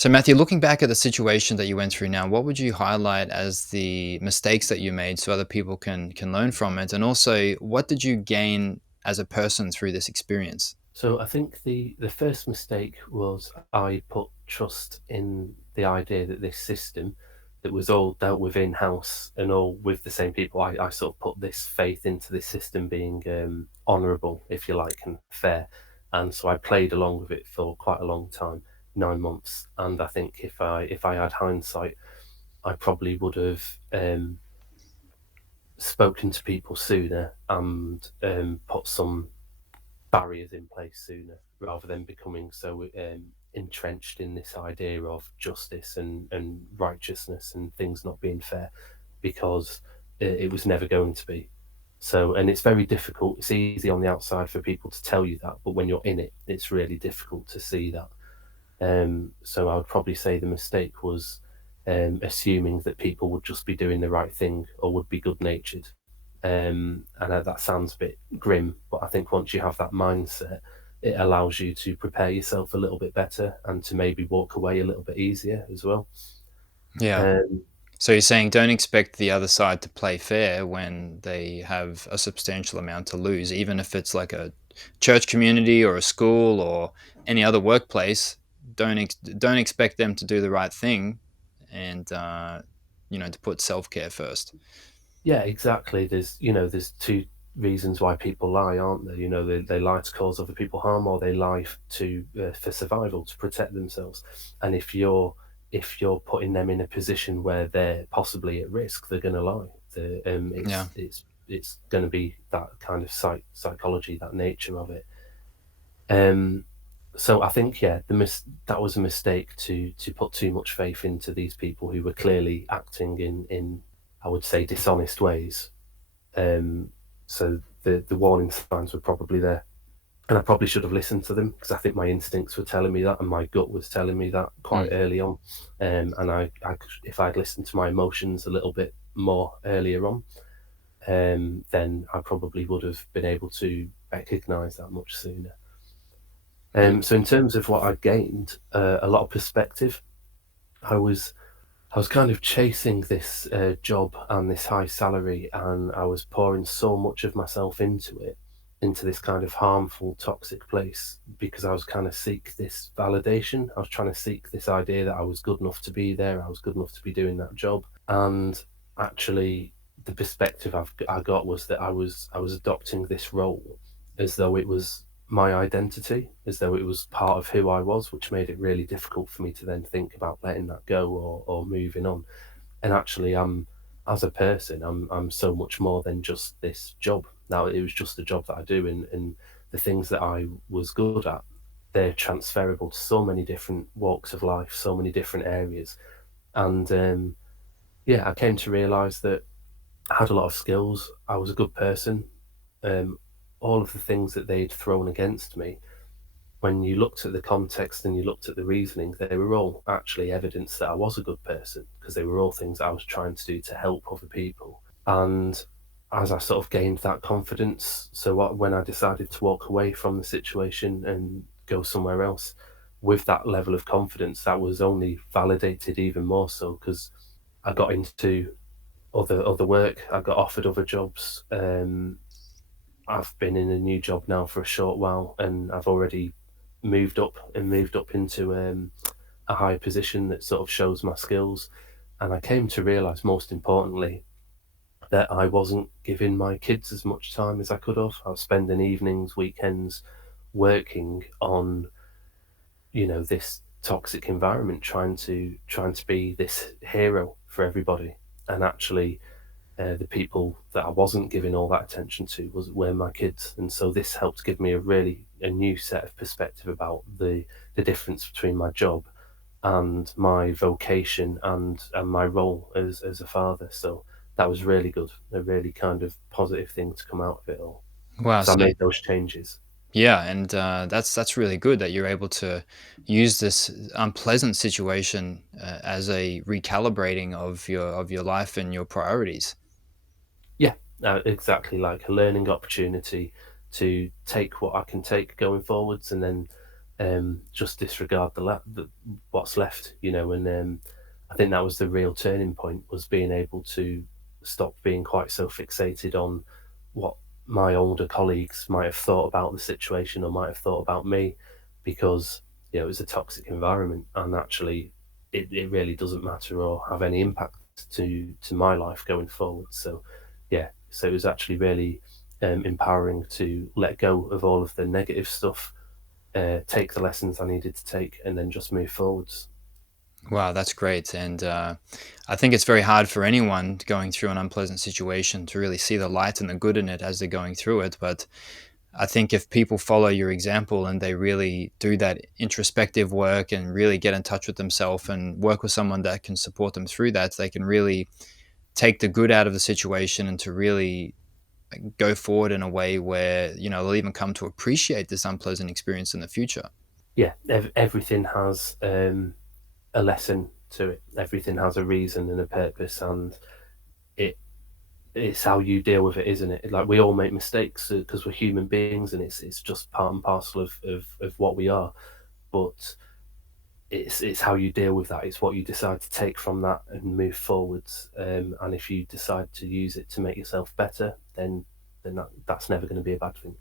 So, Matthew, looking back at the situation that you went through now, what would you highlight as the mistakes that you made so other people can learn from it? And also, what did you gain as a person through this experience? So I think the first mistake was I put trust in the idea that this system that was all dealt with in house and all with the same people. I sort of put this faith into this system being honourable, if you like, and fair. And so I played along with it for quite a long time, 9 months. And I think if I had hindsight, I probably would have spoken to people sooner and put some barriers in place sooner rather than becoming so entrenched in this idea of justice and righteousness and things not being fair because it was never going to be. So, and it's very difficult. It's easy on the outside for people to tell you that, but when you're in it, it's really difficult to see that. So I would probably say the mistake was assuming that people would just be doing the right thing or would be good natured. I know that sounds a bit grim, but I think once you have that mindset, it allows you to prepare yourself a little bit better and to maybe walk away a little bit easier as well. Yeah. Um, So you're saying don't expect the other side to play fair when they have a substantial amount to lose, even if it's like a church community or a school or any other workplace. Don't expect them to do the right thing, and to put self care first. yeah, exactly. There's two reasons why people lie, aren't there? They lie to cause other people harm, or they lie to for survival to protect themselves. And if you're putting them in a position where they're possibly at risk, they're going to lie. Yeah. It's going to be that kind of psychology, that nature of it. Um, so I think yeah, that was a mistake to put too much faith into these people who were clearly acting in I would say dishonest ways. So the warning signs were probably there, and I probably should have listened to them because I think my instincts were telling me that, and my gut was telling me that quite Mm. early on. And if I'd listened to my emotions a little bit more earlier on, then I probably would have been able to recognise that much sooner. Yeah. So in terms of what I gained, a lot of perspective. I was I was kind of chasing this job and this high salary, and I was pouring so much of myself into it, into this kind of harmful, toxic place because I was kind of seek this validation. I was trying to seek this idea that I was good enough to be there, I was good enough to be doing that job, and actually, the perspective I got was that I was adopting this role as though it was my identity, as though it was part of who I was, which made it really difficult for me to then think about letting that go or moving on. And actually, as a person, I'm so much more than just this job. Now, it was just a job that I do, and the things that I was good at, they're transferable to so many different walks of life, so many different areas. And yeah, I came to realize that I had a lot of skills. I was a good person. Um, all of the things that they'd thrown against me, when you looked at the context and you looked at the reasoning, they were all actually evidence that I was a good person because they were all things I was trying to do to help other people. And as I sort of gained that confidence, so when I decided to walk away from the situation and go somewhere else with that level of confidence, that was only validated even more so because I got into other work. I got offered other jobs. I've been in a new job now for a short while, and I've already moved up into a higher position that sort of shows my skills. And I came to realize, most importantly, that I wasn't giving my kids as much time as I could have. I was spending evenings, weekends working on, this toxic environment, trying to be this hero for everybody. And actually, the people that I wasn't giving all that attention to were my kids, and so this helped give me a new set of perspective about the difference between my job and my vocation and my role as a father. So that was really good, a really kind of positive thing to come out of it all. Wow. So I So made those changes. yeah, and that's really good that you're able to use this unpleasant situation as a recalibrating of your life and your priorities. Yeah, exactly, like a learning opportunity to take what I can take going forwards, and then just disregard what's left, and I think that was the real turning point, was being able to stop being quite so fixated on what my older colleagues might have thought about the situation or might have thought about me, because it was a toxic environment, and actually it really doesn't matter or have any impact to my life going forward. So yeah, so it was actually really empowering to let go of all of the negative stuff, take the lessons I needed to take, and then just move forwards. Wow, that's great. And I think it's very hard for anyone going through an unpleasant situation to really see the light and the good in it as they're going through it. But I think if people follow your example and they really do that introspective work and really get in touch with themselves and work with someone that can support them through that, they can really take the good out of the situation and to really go forward in a way where, they'll even come to appreciate this unpleasant experience in the future. Yeah, everything has a lesson to it. Everything has a reason and a purpose, and it it's how you deal with it, isn't it? Like, we all make mistakes because we're human beings, and it's just part and parcel of what we are. But it's how you deal with that. It's what you decide to take from that and move forwards. And if you decide to use it to make yourself better, then that's never going to be a bad thing.